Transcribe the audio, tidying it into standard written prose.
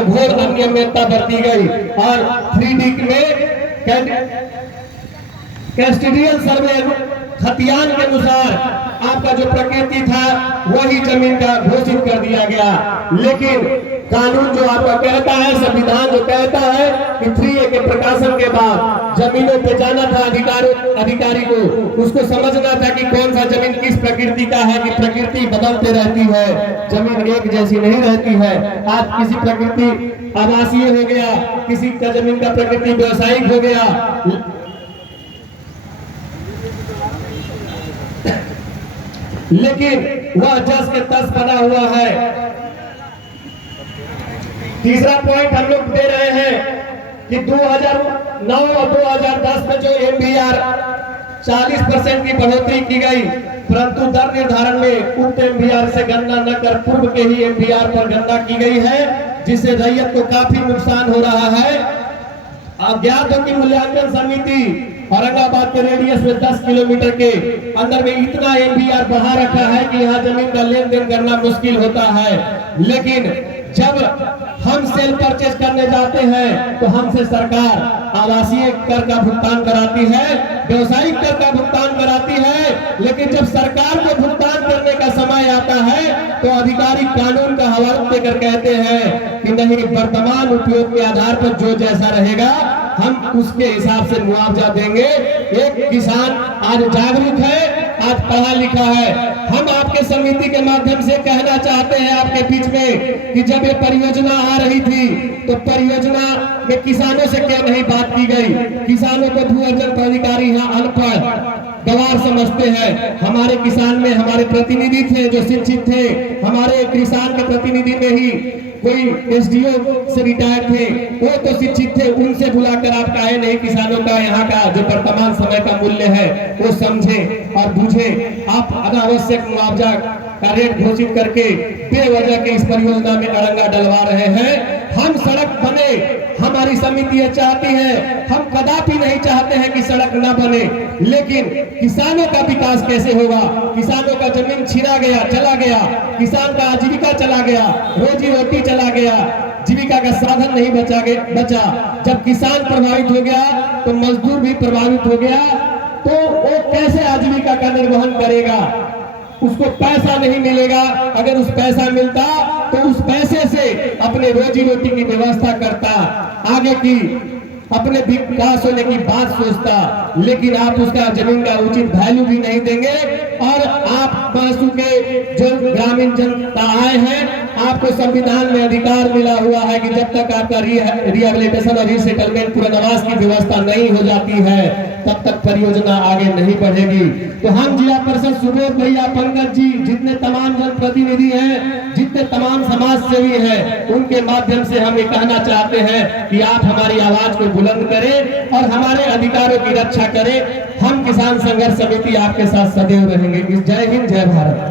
और घोर अनियमितता बरती गई और 3D में कैस्टिडियल सर्वे खतियान के अनुसार आपका जो प्रकृति था वही जमीन का घोषित कर दिया गया। लेकिन कानून जो आपका कहता है, संविधान जो कहता है कि 3A के प्रकाशन के बाद जमीनों पे जाना था अधिकारी को, उसको समझना था कि कौन सा जमीन किस प्रकृति का है, कि प्रकृति बदलते रहती है, जमीन एक जैसी नहीं रहती है। आज किसी प्रकृति आवासीय हो गया, किसी का जमीन का प्रकृति व्यवसायिक हो गया, लेकिन वह जस के तस बना हुआ है। तीसरा पॉइंट हम लोग दे रहे हैं कि 2009 और 2010 में जो MBR 40% की बढ़ोतरी की गई, परंतु दर निर्धारण में उक्त MBR से गणना न कर पूर्व के ही MBR पर गणना की गई है, जिससे रैयत को काफी नुकसान हो रहा है। अज्ञात की मूल्यांकन समिति औरंगाबाद के रेडियस में 10 किलोमीटर के अंदर में इतना MBR बढ़ा रखा है कि यहाँ जमीन का लेन देन करना मुश्किल होता है। लेकिन जब हम सेल परचेज करने जाते हैं तो हमसे सरकार आवासीय कर का भुगतान कराती है, व्यवसायिक कर का भुगतान कराती है। लेकिन जब सरकार को भुगतान करने का समय आता है तो अधिकारी कानून का हवाला देकर कहते हैं कि नहीं, वर्तमान उपयोग के आधार पर जो जैसा रहेगा हम उसके हिसाब से मुआवजा देंगे। एक किसान आज जागरूक है, आज पढ़ा लिखा है। हम आपके समिति के माध्यम से कहना चाहते हैं आपके बीच में कि जब ये परियोजना आ रही थी तो परियोजना में किसानों से क्यों नहीं बात की गई। किसानों को भू अर्जन प्राधिकारी यहाँ अनपढ़ गवार समझते हैं। हमारे किसान में हमारे प्रतिनिधि थे जो शिक्षित थे, हमारे किसान के प्रतिनिधि में ही कोई SDO से रिटायर थे, वो तो शिक्षित थे। उनसे बुलाकर आप काहे नहीं किसानों का यहाँ का जो वर्तमान समय का मूल्य है वो समझे और बूझे। आप अनावश्यक मुआवजा का रेट घोषित करके बेवजह के इस परियोजना में अड़ंगा डलवा रहे हैं। हम सड़क बने, हमारी समिति ये चाहती है, हम कदापि नहीं चाहते हैं कि सड़क न बने, लेकिन किसानों का विकास कैसे होगा। किसानों का जमीन छीना गया, चला गया, किसान का आजीविका चला गया, रोजी रोटी चला गया, जीविका का साधन नहीं बचा। जब किसान प्रभावित हो गया तो मजदूर भी प्रभावित हो गया, तो वो कैसे आजीविका का निर्वहन करेगा। उसको पैसा नहीं मिलेगा, अगर उस पैसा मिलता तो उस पैसे से अपने रोजी रोटी की व्यवस्था करता, आगे की अपने विकास होने की बात सोचता। लेकिन आप उसका जमीन का उचित वैल्यू भी नहीं देंगे। और आप बासु के जो ग्रामीण जनता आए हैं, आपको संविधान में अधिकार मिला हुआ है कि जब तक आपका रिहेबिलिटेशन और रीसेटलमेंट पुनर्वास की व्यवस्था नहीं हो जाती है तब तक परियोजना आगे नहीं बढ़ेगी। तो हम जिला परिषद सुबोध भैया, पंकज जी, जितने तमाम जनप्रतिनिधि हैं, जितने तमाम समाज सेवी हैं, उनके माध्यम से हम ये कहना चाहते हैं कि आप हमारी आवाज को बुलंद करें और हमारे अधिकारों की रक्षा करें। हम किसान संघर्ष समिति आपके साथ सदैव रहेंगे। जय हिंद, जय भारत।